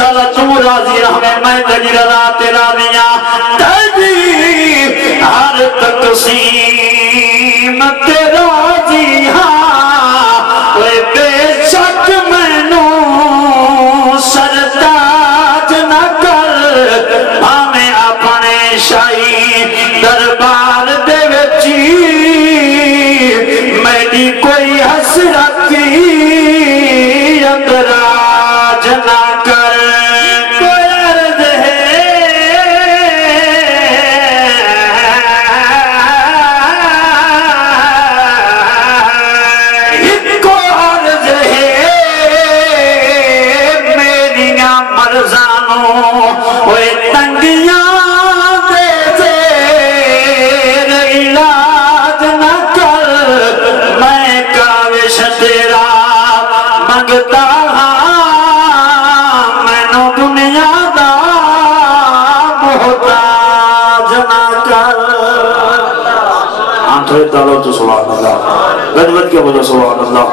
انشاءاللہ تم راضی ہمیں میں تجی رضا تیرا دیا تجی ہر تقسیم تیرا جی ہاں اے بے شک میں نو سرتاج نہ کر ہمیں اپنے شاہی دربار دے وچی میری کوئی حسرت اندراج نہ کر کوئی عرض ہے کو عرض ہے میریاں مرزانوں اوے تنگیاں دے زیر علاج نہ کر میں کاوش تیرا منگتا ہاں میں نو دنیا دا محتاج نہ کر آنکھیں تالو تو سبحان اللہ گدوت کے بولو سبحان اللہ